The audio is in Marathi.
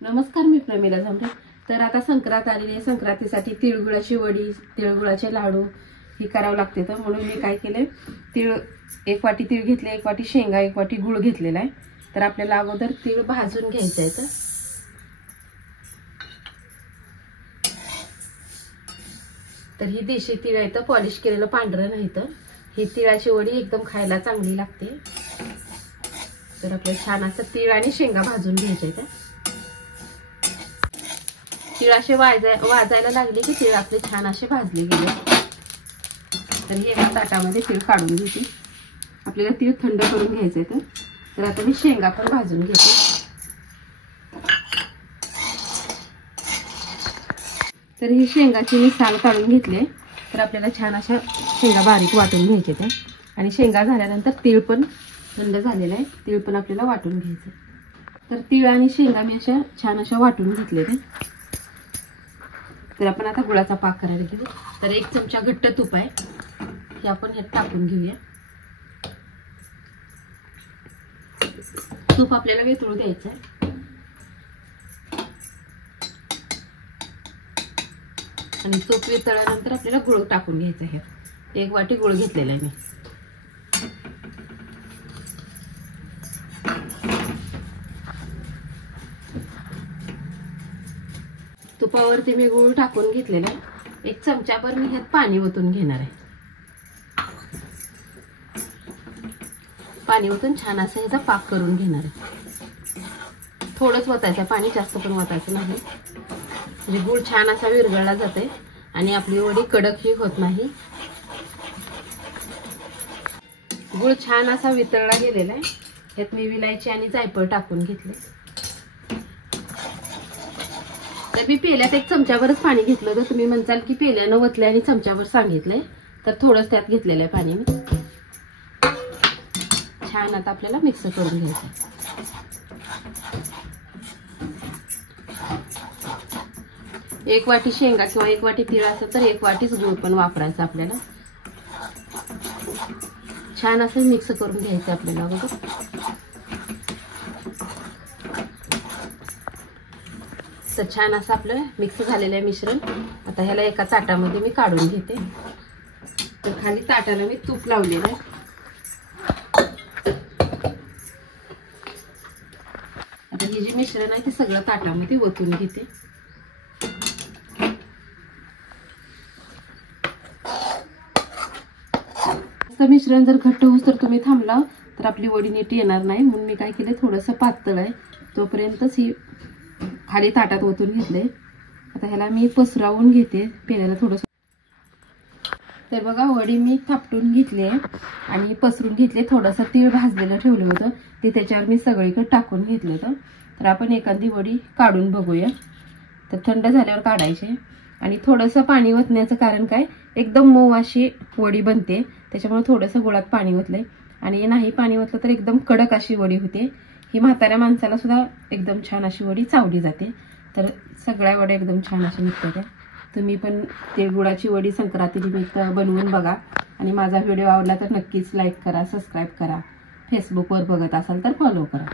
नमस्कार, मी प्रमिला झांबरे। तर आता संक्रांत आलेली आहे। संक्रांतीसाठी तिळगुळाची वडी, तिळगुळाचे लाडू ही करावं लागते। तर म्हणून मी काय केले, तीळ एक वाटी तीळ घेतले, एक वाटी शेंगा, एक वाटी गुळ घेतलेला आहे। तर आपल्याला अगोदर तीळ भाजून घ्यायचं आहे। तर ही देशी तीळ आहे, तर पॉलिश केलेलं पांढरं नाही। तर ही तिळाची वडी एकदम खायला चांगली लागते। तर आपल्याला छान असं तीळ आणि शेंगा भाजून घ्यायचे आहेत। तीळ असे वाजायला लागले की तीळ आपले छान असे भाजले गेले। तर हे एका ताटामध्ये तीळ काढून घेते। आपल्याला तीळ थंड करून घ्यायचे। तर आता मी शेंगा पण भाजून घेते। तर ही शेंगाची मी साल काढून घेतले। तर आपल्याला छान अशा शेंगा बारीक वाटून घ्यायचे। आणि शेंगा झाल्यानंतर तीळ पण थंड झालेला आहे, तीळ पण आपल्याला वाटून घ्यायचे। तर तीळ आणि शेंगा मी अशा छान अशा वाटून घेतलेले। तर आपण आता गुळाचा पाक करायला घेऊ। तर 1 चमचा घट्ट तूप आहे, हे आपण ह्यात टाकून घेऊया। तूप आपल्याला वितळू द्यायचं आहे। आणि तूप वितळल्यानंतर आपल्याला गुळ टाकून घ्यायचा आहे। 1 वाटी गुळ घेतलेला आहे मी। तुपावरती मी गुळ टाकून घेतलेला आहे। 1 चमचाभर मी ह्यात पाणी ओतून घेणार आहे। पाणी ओतून छान असं ह्याचा पाक करून घेणार आहे। थोडंच ओतायचं पाणी, जास्त पण ओतायचं नाही, म्हणजे गुळ छान असा विरघळला जाते आणि आपली वडी कडक ही होत नाही। गुळ छान असा वितळला गेलेला आहे। ह्यात मी विलायची आणि जायफळ टाकून घेतले। तर मी पेल्यात 1 चमचाभरच पाणी घेतलं। तर तुम्ही म्हणताल की पेल्यानं ओतले आणि चमचाभर सांगितलंय, तर थोडंच त्यात घेतलेलं आहे पाणी मी। छान आता आपल्याला मिक्स करून घ्यायचं। 1 वाटी शेंगा किंवा 1 वाटी तीळ असेल तर 1 वाटीच गुळ पण वापरायचा आपल्याला। छान असं मिक्स करून घ्यायचं आपल्याला अगोदर। तर छान असं आपलं मिक्स झालेलं आहे मिश्रण। आता ह्याला एका ताटामध्ये मी काढून घेते। तर खाली ताटाला मी तूप लावलेलं आहे। आता हे जे मिश्रण आहे ते सगळं ताटामध्ये ओतून घेते। मिश्रण जर घट्ट होऊस तर तुम्ही थांबला तर आपली वडी नीट येणार नाही। म्हणून मी काय केले, थोडंसं पातळ आहे तोपर्यंतच ही खाली ताटात ओतून घेतले। आता ह्याला मी पसरवून घेते पेल्याला थोडंसं। तर बघा, वडी मी थापटून घेतली आहे आणि पसरून घेतले। थोडंसं तीळ भाजलेलं ठेवलं होतं ते त्याच्यावर मी सगळीकडे टाकून घेतलं होतं। तर आपण एखादी वडी काढून बघूया। तर थंड झाल्यावर काढायचे। आणि थोडंसं पाणी ओतण्याचं कारण काय, एकदम मऊ अशी वडी बनते, त्याच्यामुळे थोडंसं गुळात पाणी ओतलंय। आणि नाही पाणी ओतलं तर एकदम कडक अशी वडी होते। ही म्हाताऱ्या माणसाला सुद्धा एकदम छान अशी वडी चावली जाते। तर सगळ्या वड्या एकदम छान अशी निघतात। तुम्ही पण तिळगुळाची वडी संक्रांतीनिमित्त बनवून बघा। आणि माझा व्हिडिओ आवडला तर नक्कीच लाईक करा, सबस्क्राईब करा। फेसबुकवर बघत असाल तर फॉलो करा।